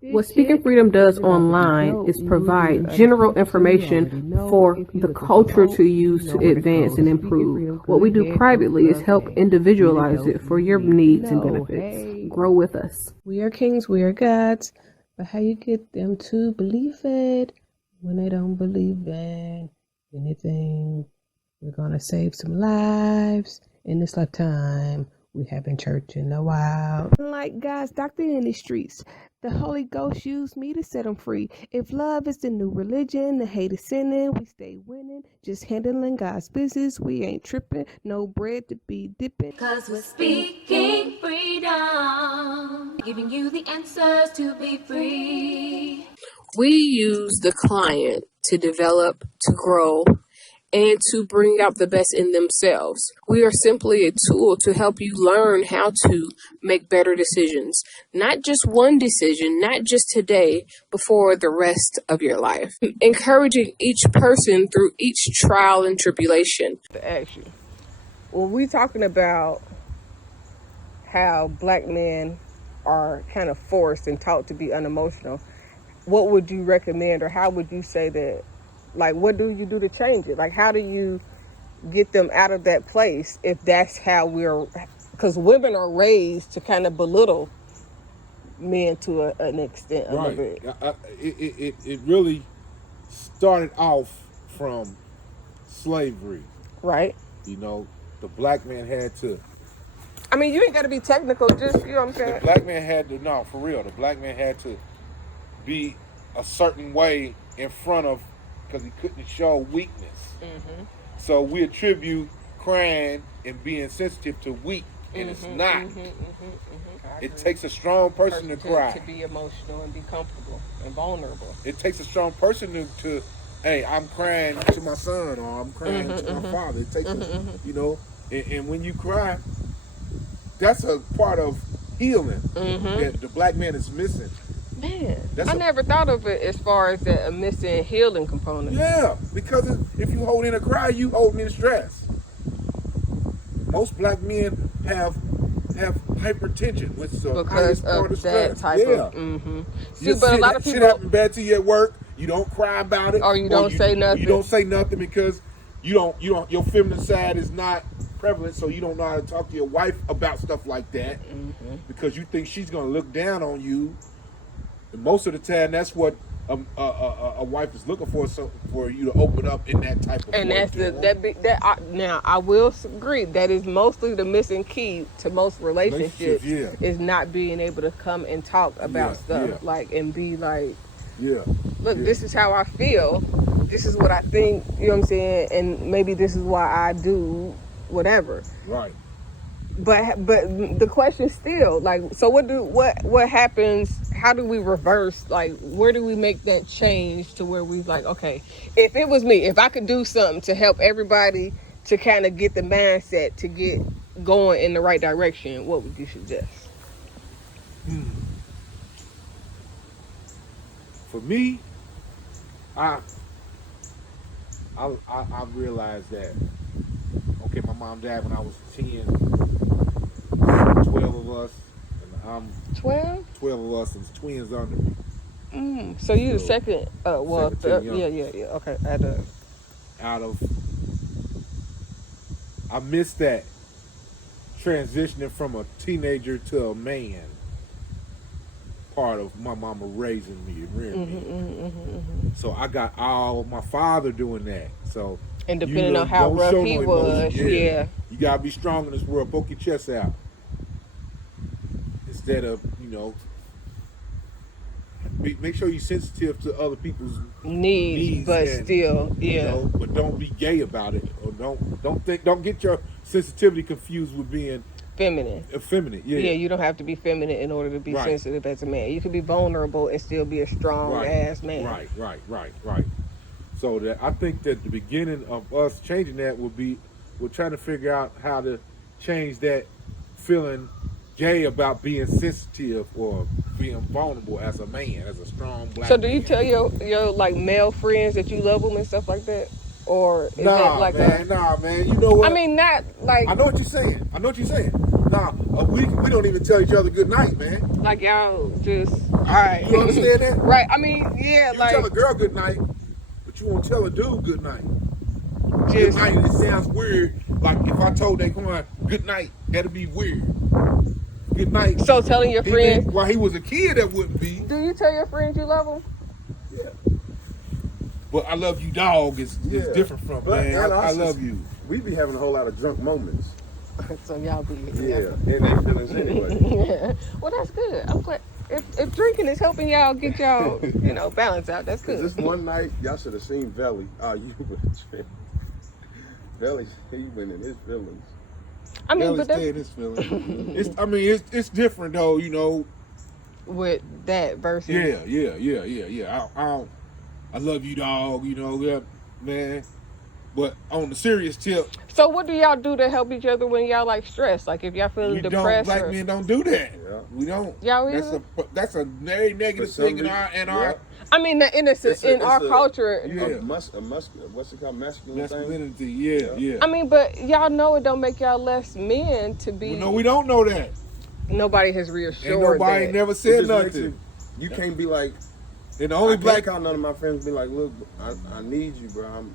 What Speaking Freedom does online is provide general information for the culture to use to advance and improve. What we do privately is help individualize it for your needs and benefits. Grow with us. We are kings, we are gods, but how you get them to believe it when they don't believe in anything? We're going to save some lives in this lifetime. We have been church in a while. Like God's doctor in these streets, the Holy Ghost used me to set them free. If love is the new religion, the hate is sinning, we stay winning. Just handling God's business, we ain't tripping. No bread to be dipping. Cause we're speaking freedom, giving you the answers to be free. We use the client to develop, to grow, and to bring out the best in themselves. We are simply a tool to help you learn how to make better decisions. Not just one decision, not just today, but for the rest of your life. Encouraging each person through each trial and tribulation. To ask you, when we talking about how black men are kind of forced and taught to be unemotional, what would you recommend, or how would you say that? Like, what do you do to change it? Like, how do you get them out of that place if that's how because women are raised to kind of belittle men to an extent a little bit. It really started off from slavery. Right. You know, the black man had to... I mean, you ain't got to be technical, just, you know what I'm saying? The black man had to, no, for real, the black man had to be a certain way in front of, because he couldn't show weakness. Mm-hmm. So we attribute crying and being sensitive to weak, and it's not. It takes a strong person to cry. To be emotional and be comfortable and vulnerable. It takes a strong person to hey, I'm crying to my son, or I'm crying to my father. It takes, you know, and when you cry, that's a part of healing that the black man is missing. Man, I never thought of it as far as a missing healing component. Yeah, because if you hold in a cry, you holding in stress. Most black men have hypertension, which is the highest part of stress. Type of. See, but a lot of people, shit happen bad to you at work. You don't cry about it, or you don't say nothing. You don't say nothing because you don't. Your feminine side is not prevalent, so you don't know how to talk to your wife about stuff like that because you think she's gonna look down on you. And most of the time, that's what a wife is looking for, so for you to open up in that type of way. And that's now I will agree that is mostly the missing key to most relationships is not being able to come and talk about stuff like and be like, look, this is how I feel, this is what I think, you know what I'm saying, and maybe this is why I do whatever. Right. But the question still, like, so what happens? How do we reverse? Like, where do we make that change to where we like, okay, if it was me, if I could do something to help everybody to kind of get the mindset to get going in the right direction, what would you suggest? For me, I realized that, okay, my mom died when I was 10. 12 of us, and I'm 12 of us, and twins under me. So you the second? Yeah. Okay, I missed that transitioning from a teenager to a man. Part of my mama raising me and rearing me. So I got all my father doing that. So and depending on how rough he was, you gotta be strong in this world. Poke your chest out. Instead of, make sure you're sensitive to other people's needs, but and, still, but don't be gay about it, or don't get your sensitivity confused with being feminine. Effeminate, you don't have to be feminine in order to be sensitive as a man. You can be vulnerable and still be a strong ass man. Right. So that I think that the beginning of us changing that we're trying to figure out how to change that feeling gay about being sensitive or being vulnerable as a man, as a strong black man. So do you tell your like male friends that you love them and stuff like that? or is Nah, it like man, nah, man. You know what? I mean, not like I know what you're saying. Nah, we don't even tell each other good night, man. like y'all just all right. You understand that? Right. I mean, yeah, You like tell a girl good night, but you won't tell a dude good night. Good just night, it sounds weird. Like if I told Daquan good night, that'd be weird. Good night. so telling your friends. While he was a kid, that wouldn't be. Do you tell your friends you love them? Yeah. But I love you, dog, is different from, man. I love you. We be having a whole lot of drunk moments. So y'all be Yeah, and they feelings anyway. yeah. Well, that's good. I'm glad if drinking is helping y'all get y'all balance out. That's good. This one night, y'all should have seen Belly. Oh, you would have. Belly, he went in his feelings. I mean, Belly's but staying in his feelings. It's different though, with that versus Yeah. I love you, dog. Yeah, man. But on the serious tip, So what do y'all do to help each other when y'all like stressed? Like if y'all feeling depressed? black men don't do that. Yeah. We don't. Y'all That's a very negative thing in our I mean, in our culture. What's it called? Masculine masculinity. thing? Yeah. I mean, but y'all know it don't make y'all less men to be. Well, no, we don't know that. Nobody has reassured. And nobody that. never It said just makes nothing. You can't be like. And the only I black can't call none of my friends be like, look, I need you, bro.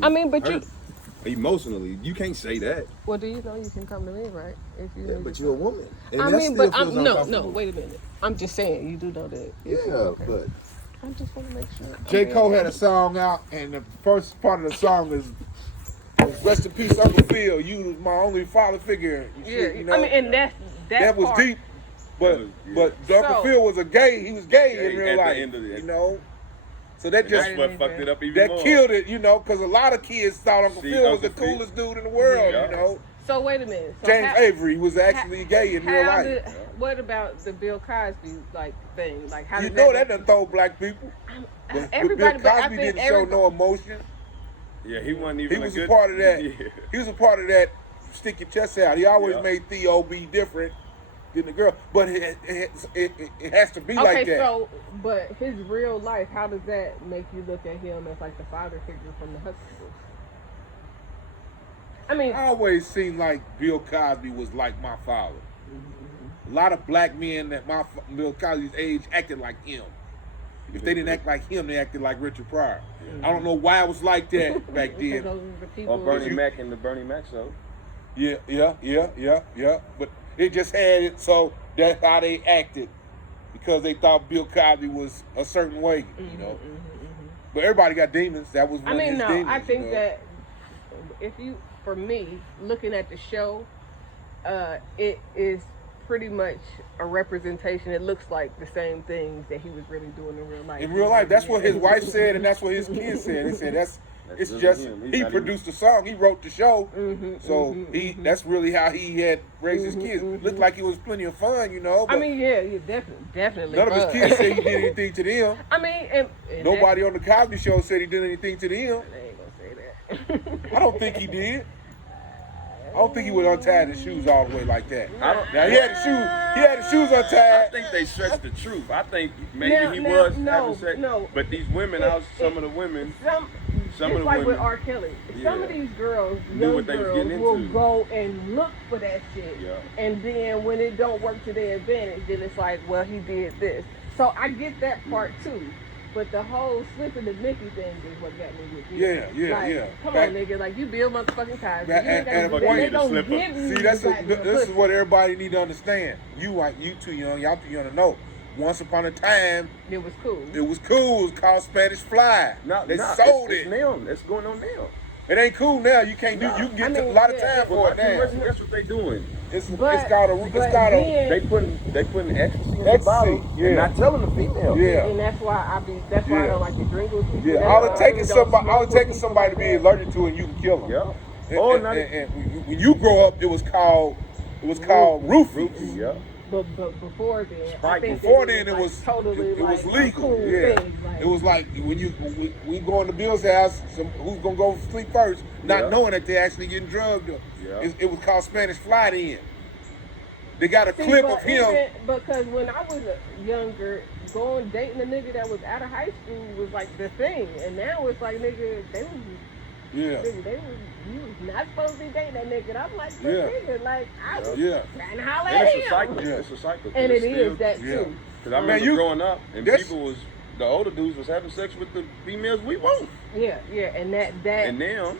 I mean, but hurt. Emotionally, you can't say that. Well, do you know you can come to me, right? If you. Yeah, but you're a woman. And I that mean, still but feels no. uncomfortable. Wait a minute. I'm just saying you do know that. Yeah, Okay. but I just want to make sure. J. Cole had a song out, and the first part of the song is "Rest in peace, Uncle Phil. You was my only father figure." And shit, I mean, and that was part, deep. But Uncle Phil was gay. He was gay in real life. So that just That's what fucked it up even that more. killed it, because a lot of kids thought Uncle Phil was the coolest dude in the world. So wait a minute. So James Avery was actually gay in real life. What about the Bill Cosby thing? Like how did that doesn't throw black people. But everybody, Bill but I Cosby think didn't show no emotion. Yeah, he wasn't even. He was a part of that. Yeah. He was a part of that. Stick your chest out. He always made Theo be different than the girl, but it has to be like that. Okay, so but his real life, how does that make you look at him as like the father figure from the Huxtables? I mean, I always seemed like Bill Cosby was like my father. A lot of black men that Bill Cosby's age acted like him. If they didn't act like him, they acted like Richard Pryor. I don't know why it was like that back then. those are the people Or Bernie Mac in the Bernie Mac show. Yeah. But it just had it so that's how they acted because they thought Bill Cosby was a certain way, But everybody got demons. That was one of his demons. I think that for me, looking at the show, it is pretty much a representation. It looks like the same things that he was really doing in real life. In real life, that's what his wife said, and that's what his kids said. They said it's really just him. he produced the song, he wrote the show, so that's really how he had raised his kids. Looked like it was plenty of fun, But I mean, yeah, definitely. none of his kids said he did anything to them. I mean, and Nobody on the Cosby Show said he did anything to them. They ain't gonna say that. I don't think he did. I don't think he would untie his shoes all the way like that. I don't. Now he had the shoes I untied. think they stretched the truth. I think maybe Now- he now, was having sex. no. But these women, some of the women, Some Some just of the like with women- R. Kelly. Some Yeah. of these girls, Knew young what they was girls, getting will into. go and look for that shit. Yeah. And then when it don't work to their advantage, then it's like, well, he did this. So I get that part too. But the whole slipping the Mickey thing is what got me with you. Yeah. Come Back- on, nigga. Like, you build motherfucking ties. Back- You ain't at gotta a do that. point- They don't slip give up. you See, this is what everybody need to understand. You too young. Y'all too young to know. Once upon a time, It was cool. it was cool. It was called Spanish Fly. They sold it's it. now. It's going on now. It ain't cool now. You can't do. You can get a lot of time for it now. That's what they doing. It's But got a. then- They putting ecstasy in the Ecstasy, bottle yeah. and not telling the female. Yeah. And that's why I don't like to drink with people. Yeah, That's all why it I takes really is don't somebody. smoke All it with takes is people somebody like to be that. allergic to, and you can kill them. Yeah. And when you grow up, it was called roofies. Yeah. But before then, I Right, think Before that then, it was totally it was like, legal. Cool Yeah, thing, like, it was like when we go into Bill's house. Who's gonna go sleep first, not Yeah. knowing that they're actually getting drugged up. Yeah. It was called Spanish Fly then. They got a See, clip but of him. because when I was younger, dating a nigga that was out of high school was like the thing, and now it's like nigga, they was Yeah. You was not supposed to be dating that nigga. And I'm like, Yeah. nigga, like, I was Yeah. trying to holler And at it's a cycle. him. Yeah. It's a cycle. And it It's is still- that yeah. too. Cause I remember you- growing up and this- people was, the older dudes was having sex with the females we want. Yeah, and that, And now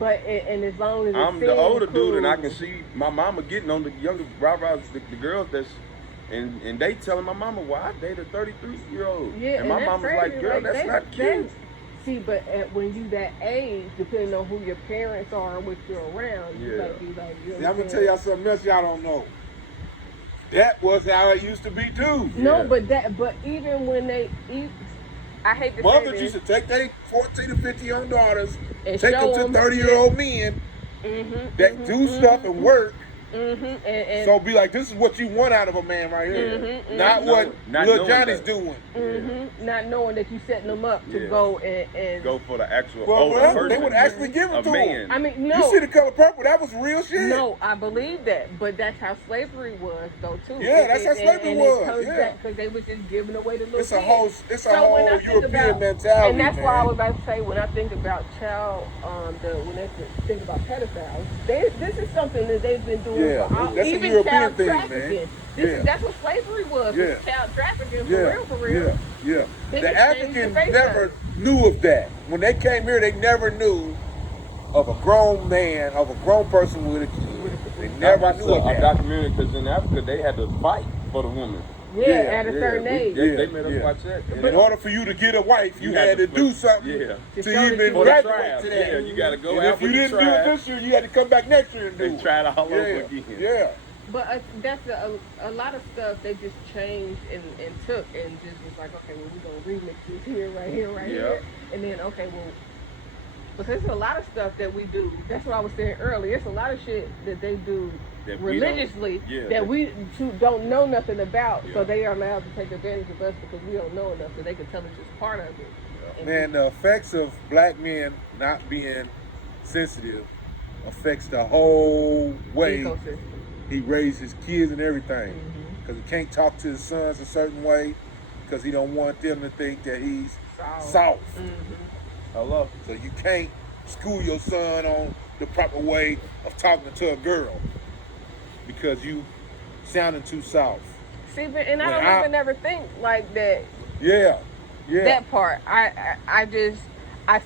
but and as long as it's I'm the said older cool, dude and I can see my mama getting on the younger the girls that's and they telling my mama, well, I dated a 33-year-old. Yeah, and my that's mama's crazy. like, girl, that's not cute. See, but when you that age, depending on who your parents are and what you're around, you Yeah. might be like, you know See, what I'm gonna I'm tell y'all saying? something else y'all don't know. That was how it used to be too. No, Yeah. but even when I hate to Mothers say used this, to take their 14 to 15-year-old daughters, and take them show to them 30-year-old men that do stuff and work. and So be like, this is what you want out of a man right here. Not No, what not Lil knowing Johnny's that. doing. not knowing that you setting them up to Yeah. go and Go for the actual Well, older person. they would actually give a it to man. him. I mean, You no. see The Color Purple, that was real shit. No, I believe that, but that's how slavery was, though, too. Yeah, that's how slavery was, yeah. Because they was just giving away the little It's a kids. whole, So when I think European mentality, and that's man. why I was about to say, when I think about when they think about pedophiles, this is something that they've been doing Yeah, for all, that's a even European child thing, man. trafficking. Yeah. That's what slavery was Yeah. child trafficking, Yeah, for real. yeah. They The just changed Africans the face never of it. knew of that. When they came here, they never knew of a grown man, of a grown person with a kid. They never knew of a that. documentary because in Africa they had to fight for the woman. Yeah, Yeah, at a certain age. They made us watch that. In order for you to get a wife, you had to do something Yeah. to show that even you- graduate tribe. to that. Yeah, you got to go And out if you with the didn't do it tribe this year, you had to come back next year and do and it. try it all over Yeah, again. yeah. But that's a lot of stuff they just changed and took and just was like, okay, well, we're going to remix this here, right here. And then, okay, well, because there's a lot of stuff that we do. That's what I was saying earlier. It's a lot of shit that they do That we don't- religiously yeah, that we don't know nothing about. Yeah. So they are allowed to take advantage of us because we don't know enough. So they can tell us just part of it. And Man, the effects of black men not being sensitive affects the whole way ecosystem. he raised his kids and everything. Because he can't talk to his sons a certain way because he don't want them to think that he's soft. Hello. So you can't school your son on the proper way of talking to a girl because you sounding too soft. See, but, and I When don't even ever think like that. Yeah, That part, I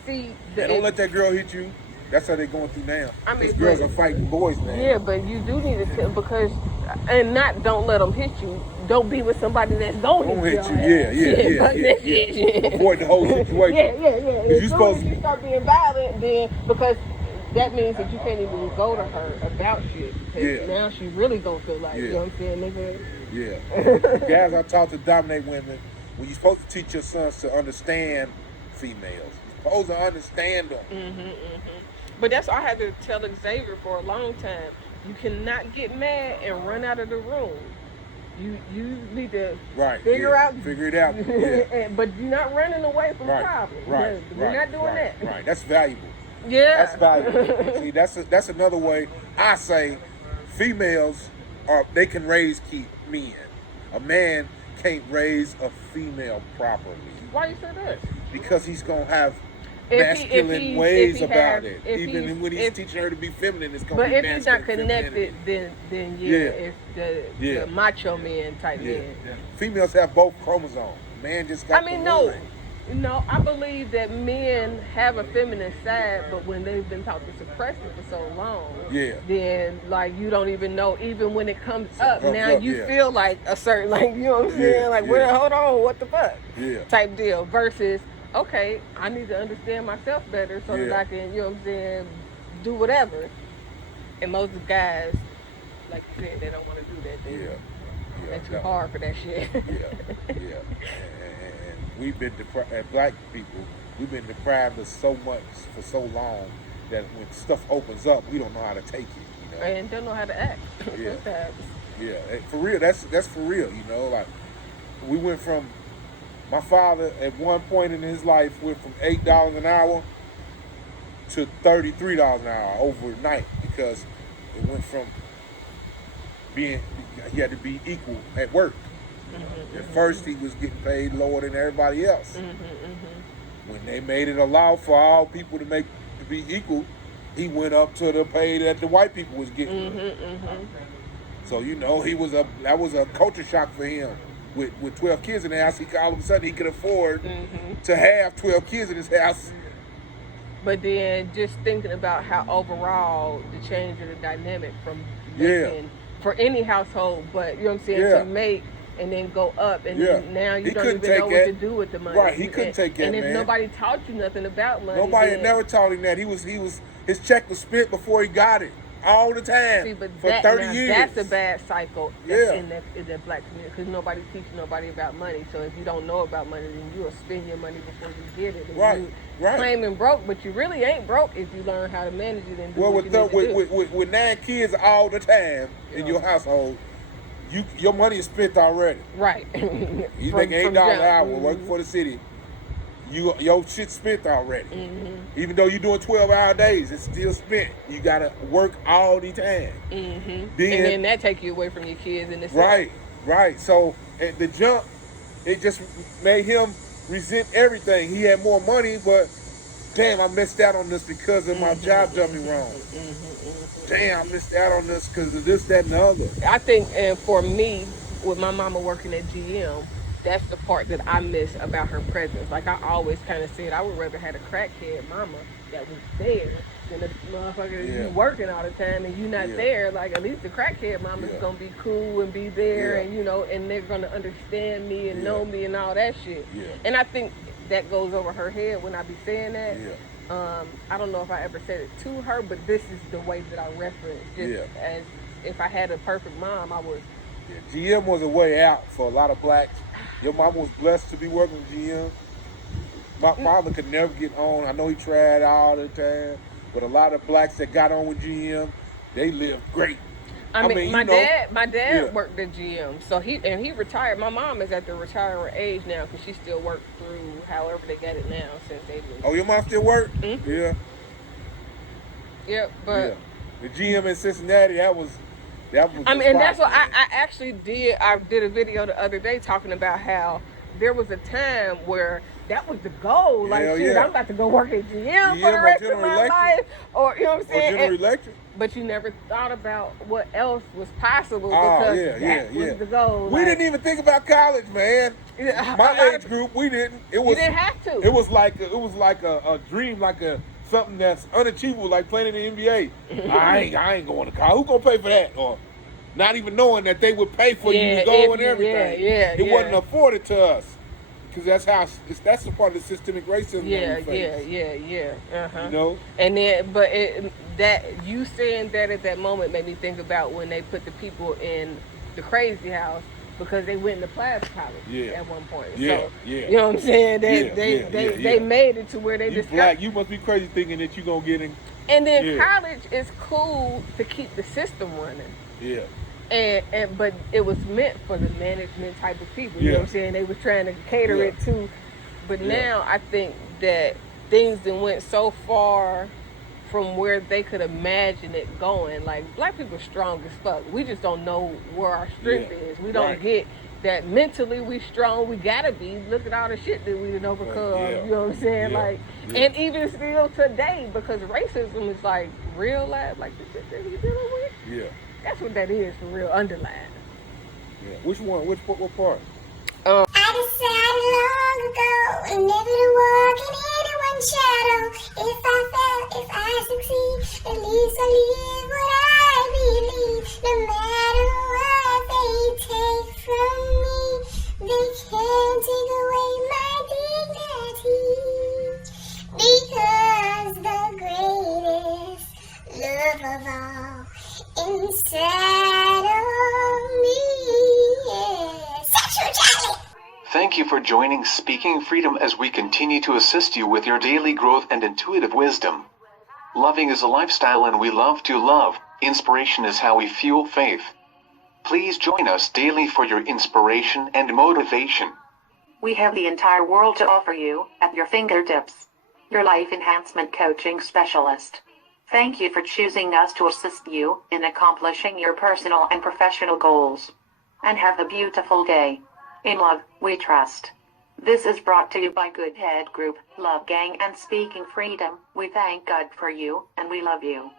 see the. Hey, don't let that girl hit you. That's how they're going through now. I mean, These girls but- are fighting boys now. Yeah, but you do need to tell because, and not don't let them hit you. Don't be with somebody that's Don't hit you. Yeah. Avoid the whole situation. Yeah. As you soon supposed as you start being violent, then because that means that you can't even go to her about shit. Because Yeah. now she really gonna feel like, you Yeah. know what I'm saying, nigga. Yeah. Guys are taught to dominate women. When you're supposed to teach your sons to understand females. You're supposed to understand them. But that's I had to tell Xavier for a long time. You cannot get mad and run out of the room. You need to Right. figure out. Figure it out. Yeah. But you're not running away from the Right. problem. Right. We're not doing that. Right. That's valuable. Yeah. That's valuable. See, that's another way I say females they can raise men. A man can't raise a female properly Why you say that? because he's gonna have If masculine ways he about has- it. if Even he's- when he's if- teaching her to be feminine, it's gonna But be if he's not masculine connected, femininity. then Yeah. it's the macho man type Yeah. man. Females have both chromosomes. Man just got I mean, the no. one. No, I believe that men have a feminine side, but when they've been taught to suppress it for so long, Yeah. then like you don't even know. Even when it comes up, comes now up, you yeah. feel like a certain, like you know what I'm Yeah, saying, like yeah. well, hold on, what the fuck, Yeah. type deal. Versus, okay, I need to understand myself better so that Yeah. I can, you know what I'm saying, do whatever. And most of the guys, like you said, they don't want to do that. They, Yeah. They're too no. hard for that shit. Yeah. And we've been as black people, we've been deprived of so much for so long that when stuff opens up, we don't know how to take it. You know? And don't know how to act. Yeah. Sometimes. Yeah, for real. That's for real. You know, like we went from my father at one point in his life went from $8 an hour to $33 an hour overnight because it went from being he had to be equal at work. At first, he was getting paid lower than everybody else. When they made it a law for all people to make the be equal, he went up to the pay that the white people was getting. So that was a culture shock for him. With 12 kids in the house, all of a sudden he could afford to have 12 kids in his house. But then just thinking about how overall the change of the dynamic from making for any household, but you know what I'm saying, to make and then go up, and then now you don't even know what to do with the money. Right, he couldn't take that, and if man. nobody taught you nothing about money, nobody had never taught him that. His check was spent before he got it. All the time. But for 30 years. That's a bad cycle in the black community, because nobody teaches nobody about money. So if you don't know about money, then you'll spend your money before you get it. And you claiming broke, but you really ain't broke if you learn how to manage it and do what you need to do. With 9 kids all the time in your household, your money is spent already. Right. You make $8 an hour working for the city. Your shit's spent already. Even though you're doing 12-hour days, it's still spent. You gotta work all the time. And then that take you away from your kids in the Right. So at the jump, it just made him resent everything. He had more money, but damn, I missed out on this because of my job jumping wrong. Damn, I missed out on this because of this, that, and the other. I think, and for me, with my mama working at GM, that's the part that I miss about her presence. Like I always kind of said, I would rather have a crackhead mama that was there than a motherfucker you working all the time and you not there. Like at least the crackhead mama's gonna be cool and be there, and and they're gonna understand me and know me and all that shit. And I think that goes over her head when I be saying that. I don't know if I ever said it to her, but this is the way that I reference. Just as if I had a perfect mom, I would. GM was a way out for a lot of blacks. Your mama was blessed to be working with GM. My father could never get on. I know he tried all the time, but a lot of blacks that got on with GM, they lived great. I mean my dad worked at GM, so he retired. My mom is at the retiring age now because she still works through however they got it now since they was. Oh, your mom still work? Yeah. Yep, but the GM in Cincinnati, that was. I mean, and that's what I actually did. I did a video the other day talking about how there was a time where that was the goal. Like, I'm about to go work at GM for the rest of my life. Or, you know what I'm saying? Or General Electric. But you never thought about what else was possible because that was the goal. We didn't even think about college, man. My age group, we didn't. You didn't have to. It was like a dream, like something that's unachievable, like playing in the NBA. I ain't going to college. Who gonna pay for that? Or not even knowing that they would pay for you to go and everything. It wasn't afforded to us because that's the part of the systemic racism that we face. You know. And then, but that you saying that at that moment made me think about when they put the people in the crazy house. Because they went into class college at one point. You know what I'm saying? They made it to where they just black. You must be crazy thinking that you're gonna get in. And then college is cool to keep the system running. But it was meant for the management type of people. You know what I'm saying? They was trying to cater it to. But now I think that things that went so far from where they could imagine it going. Like, black people are strong as fuck. We just don't know where our strength is. We don't get that mentally we strong. We gotta be. Look at all the shit that we didn't overcome. You know what I'm saying? And even still today, because racism is like real life, like the shit that we dealing with. That's what that is for real, underlined. Which one? What part? I decided long ago never to walk in anyone's shadow. If I fail, if I succeed, at least I live what I believe. No matter what they take from me, they can't take away my dignity. Because the greatest love of all inside of me is sexuality. Thank you for joining Speaking Freedom as we continue to assist you with your daily growth and intuitive wisdom. Loving is a lifestyle and we love to love. Inspiration is how we fuel faith. Please join us daily for your inspiration and motivation. We have the entire world to offer you at your fingertips. Your life enhancement coaching specialist. Thank you for choosing us to assist you in accomplishing your personal and professional goals. And have a beautiful day. In love, we trust. This is brought to you by Good Head Group, Love Gang, and Speaking Freedom. We thank God for you, and we love you.